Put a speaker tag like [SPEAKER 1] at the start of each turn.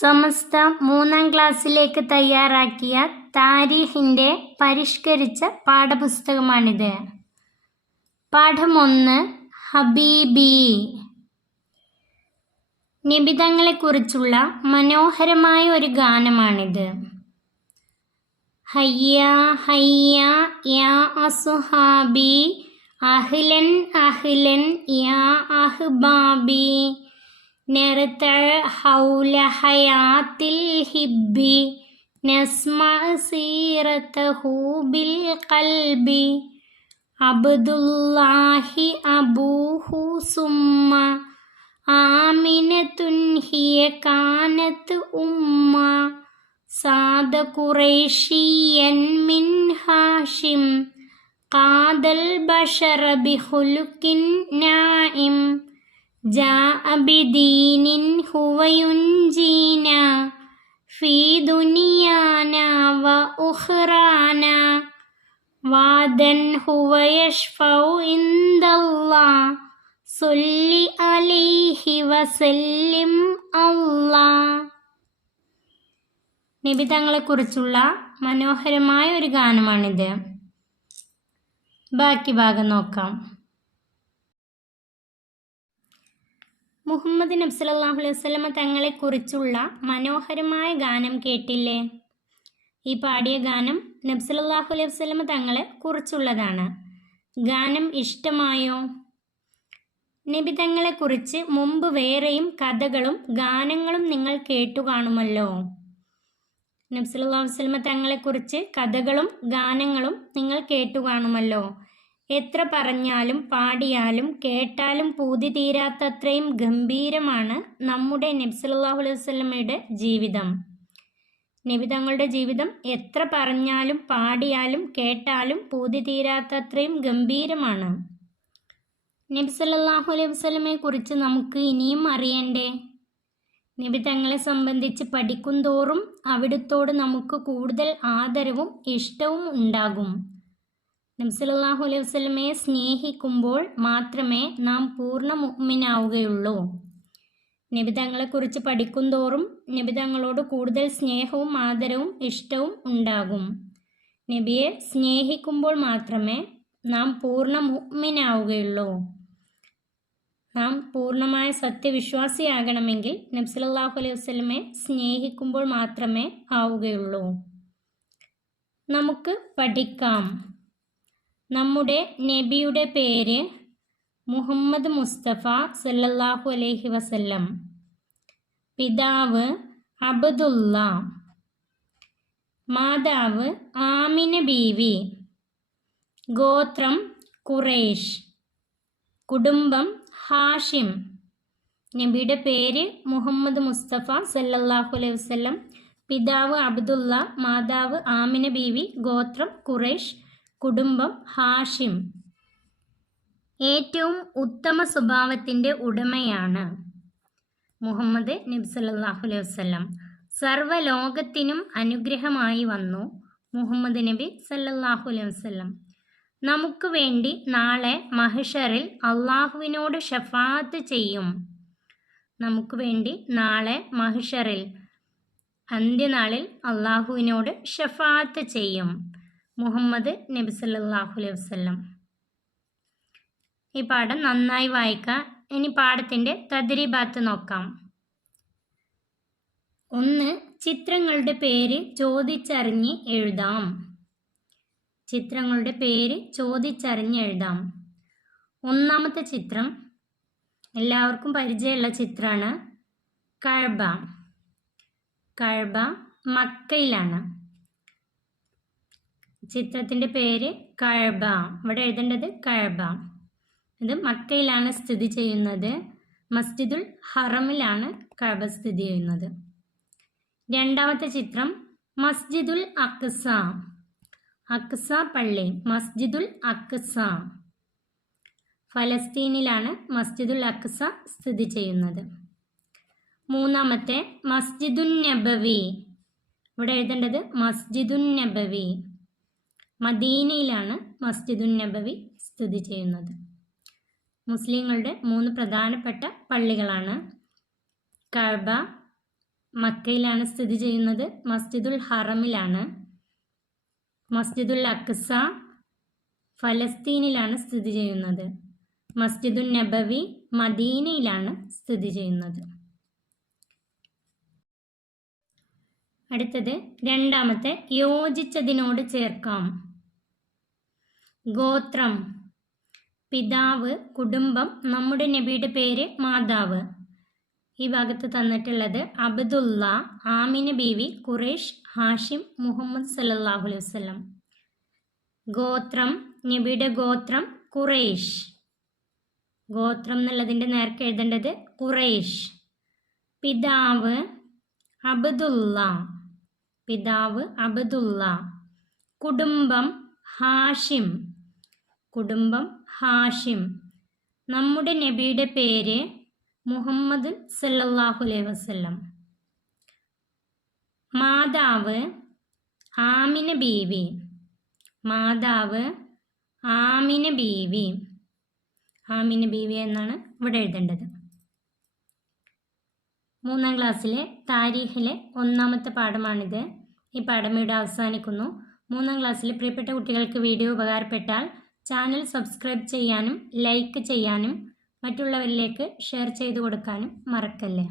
[SPEAKER 1] സമസ്ത മൂന്നാം ക്ലാസ്സിലേക്ക് തയ്യാറാക്കിയ താരിഹിന്റെ പരിഷ്കരിച്ച പാഠപുസ്തകമാണിത്. പാഠം ഒന്ന് ഹബീബി. നിബിതങ്ങളെക്കുറിച്ചുള്ള മനോഹരമായ ഒരു ഗാനമാണിത്. ഹയ്യ ഹയ്യ യാ അസുഹാബി അഹ്ലൻ അഹ്ലൻ യാ അഹ്ബാബി. ഹൗലഹയാത്തിൽ ഹിബി നസ്മ സീറത്തഹൂബിൽ കൽബി അബ്ദുല്ലാഹി അബൂഹു സുമ്മ ആമിനത്തുൻഹിയ കാനത്ത് ഉമ്മ സാദ കുറേഷിയൻ മിൻ ഹാഷിം കാതൽ ബഷറ ബിഹുലുക്കിൻ നായിം جاء بدين هو ينجينا في دنيانا وأخرانا وعدا هو يشفع عند الله صل عليه وسلم الله നിബിതങ്ങളെക്കുറിച്ചുള്ള മനോഹരമായ ഒരു ഗാനമാണിത് ബാക്കി ഭാഗം നോക്കാം മുഹമ്മദ് നബി സല്ലല്ലാഹു അലൈഹി വസ്ലമ തങ്ങളെക്കുറിച്ചുള്ള മനോഹരമായ ഗാനം കേട്ടില്ലേ? ഈ പാടിയ ഗാനം നബി സല്ലല്ലാഹു അലൈഹി വസ്ലമ തങ്ങളെ കുറിച്ചുള്ളതാണ് ഗാനം ഇഷ്ടമായോ? നബി തങ്ങളെക്കുറിച്ച് മുമ്പ് വേറെയും കഥകളും ഗാനങ്ങളും നിങ്ങൾ കേട്ടു കാണുമല്ലോ. നബി സല്ലല്ലാഹു അലൈഹി വസല്ലമ തങ്ങളെക്കുറിച്ച് കഥകളും ഗാനങ്ങളും നിങ്ങൾ കേട്ടു കാണുമല്ലോ. എത്ര പറഞ്ഞാലും പാടിയാലും കേട്ടാലും പൂതി തീരാത്തത്രയും ഗംഭീരമാണ് നമ്മുടെ നബ്സല്ലാഹു അലൈഹി വസല്ലമയുടെ ജീവിതം. നബി തങ്ങളുടെ ജീവിതം എത്ര പറഞ്ഞാലും പാടിയാലും കേട്ടാലും പൂതി തീരാത്തത്രയും ഗംഭീരമാണ്. നബി അലൈഹി വസല്ലമയെ കുറിച്ച് നമുക്ക് ഇനിയും അറിയണ്ടേ? നബി തങ്ങളെ സംബന്ധിച്ച് പഠിക്കുന്തോറും അവിടുത്തോട് നമുക്ക് കൂടുതൽ ആദരവും ഇഷ്ടവും ഉണ്ടാകും. നബ്സലാഹു അലൈഹി വസ്ലമയെ സ്നേഹിക്കുമ്പോൾ മാത്രമേ നാം പൂർണ മുഗ്മിനാവുകയുള്ളൂ നബിതങ്ങളെക്കുറിച്ച് പഠിക്കുന്തോറും നബിതങ്ങളോട് കൂടുതൽ സ്നേഹവും ആദരവും ഇഷ്ടവും ഉണ്ടാകും. നബിയെ സ്നേഹിക്കുമ്പോൾ മാത്രമേ നാം പൂർണ മുഗ്മിനാവുകയുള്ളൂ നാം പൂർണമായ സത്യവിശ്വാസിയാകണമെങ്കിൽ നബ്സലാഹു അലൈഹി വസ്ലമെ സ്നേഹിക്കുമ്പോൾ മാത്രമേ ആവുകയുള്ളൂ. നമുക്ക് പഠിക്കാം. നമ്മുടെ നബിയുടെ പേര് മുഹമ്മദ് മുസ്തഫ സല്ലല്ലാഹു അലൈഹി വസല്ലം. പിതാവ് അബ്ദുല്ല മാതാവ് ആമിന ബീവി. ഗോത്രം കുറേഷ്. കുടുംബം ഹാഷിം. നബിയുടെ പേര് മുഹമ്മദ് മുസ്തഫ സല്ലല്ലാഹു അലൈഹി വസല്ലം. പിതാവ് അബ്ദുള്ള മാതാവ് ആമിന ബീവി ഗോത്രം ഖുറൈഷ് കുടുംബം ഹാഷിം. ഏറ്റവും ഉത്തമ സ്വഭാവത്തിന്റെ ഉടമയാണ് മുഹമ്മദ് നബി സല്ലല്ലാഹു അലൈഹി വസല്ലം. സർവലോകത്തിനും അനുഗ്രഹമായി വന്നു മുഹമ്മദ് നബി സല്ലല്ലാഹു അലൈഹി വസല്ലം. നമുക്ക് വേണ്ടി നാളെ മഹിഷറിൽ അള്ളാഹുവിനോട് ഷഫാത്ത് ചെയ്യും. നമുക്ക് വേണ്ടി നാളെ മഹിഷറിൽ അന്ത്യനാളിൽ അള്ളാഹുവിനോട് ഷഫാത്ത് ചെയ്യും. മുഹമ്മദ് നബി സല്ലല്ലാഹു അലൈഹി വസല്ലം. ഈ പാഠം നന്നായി വായിക്കാം. ഇനി പാഠത്തിന്റെ തദ്രീബാത്ത് നോക്കാം. ഒന്ന് ചിത്രങ്ങളുടെ പേര് ചോദിച്ചറിഞ്ഞ് എഴുതാം. ചിത്രങ്ങളുടെ പേര് ചോദിച്ചറിഞ്ഞ് എഴുതാം. ഒന്നാമത്തെ ചിത്രം എല്ലാവർക്കും പരിചയമുള്ള ചിത്രമാണ് കഴബ. കഴബ മക്കയിലാണ്. ചിത്രത്തിന്റെ പേര് കഴബ. ഇവിടെ എഴുതേണ്ടത് കഴബ. ഇത് മക്കയിലാണ് സ്ഥിതി ചെയ്യുന്നത്. മസ്ജിദുൽ ഹറമിലാണ് കഴബ സ്ഥിതി ചെയ്യുന്നത്. രണ്ടാമത്തെ ചിത്രം മസ്ജിദുൽ അക്സ. അക്സ പള്ളി മസ്ജിദുൽ അക്സ. ഫലസ്തീനിലാണ് മസ്ജിദുൽ അക്സ സ്ഥിതി ചെയ്യുന്നത്. മൂന്നാമത്തെ മസ്ജിദുൻ നബവി. ഇവിടെ എഴുതേണ്ടത് മസ്ജിദുൻ നബവി. മദീനയിലാണ് മസ്ജിദുൻ നബവി സ്ഥിതി ചെയ്യുന്നത്. മുസ്ലിങ്ങളുടെ മൂന്ന് പ്രധാനപ്പെട്ട പള്ളികളാണ് കഴബ മക്കയിലാണ് സ്ഥിതി ചെയ്യുന്നത് മസ്ജിദുൽ ഹറമിലാണ് മസ്ജിദുൽ അക്സ ഫലസ്തീനിലാണ് സ്ഥിതി ചെയ്യുന്നത് മസ്ജിദുൽ നബവി മദീനയിലാണ് സ്ഥിതി ചെയ്യുന്നത്. അടുത്തത് രണ്ടാമത്തെ യോജിച്ചതിനോട് ചേർക്കാം. ഗോത്രം. പിതാവ് കുടുംബം നമ്മുടെ നബിയുടെ പേര് മാതാവ്. ഈ ഭാഗത്ത് തന്നിട്ടുള്ളത് അബ്ദുല്ല ആമിന ബീവി ഖുറേഷ് ഹാഷിം മുഹമ്മദ് സല്ലല്ലാഹു അലൈഹി വസ്ലം ഗോത്രം നബിയുടെ ഗോത്രം ഖുറേഷ്. ഗോത്രം എന്നുള്ളതിന്റെ നേർക്ക് എഴുതേണ്ടത് ഖുറേഷ്. പിതാവ് അബ്ദുല്ല പിതാവ് അബ്ദുല്ല കുടുംബം ഹാഷിം. കുടുംബം ഹാഷിം. നമ്മുടെ നബിയുടെ പേര് മുഹമ്മദ് സല്ലല്ലാഹു അലൈഹി വസല്ലം. മാതാവ് ആമിന ബീവി. മാതാവ് ആമിന ബീവി. ആമിന ബീവി എന്നാണ് ഇവിടെ എഴുതേണ്ടത്. മൂന്നാം ക്ലാസ്സിലെ താരീഖിലെ ഒന്നാമത്തെ പാഠമാണിത്. ഈ പാഠം ഇവിടെ അവസാനിക്കുന്നു. മൂന്നാം ക്ലാസ്സിലെ പ്രിയപ്പെട്ട കുട്ടികൾക്ക് വീഡിയോ ഉപകാരപ്പെട്ടാൽ ചാനൽ സബ്സ്ക്രൈബ് ചെയ്യാനും ലൈക്ക് ചെയ്യാനും മറ്റുള്ളവരിലേക്ക് ഷെയർ ചെയ്തു കൊടുക്കാനും മറക്കല്ലേ?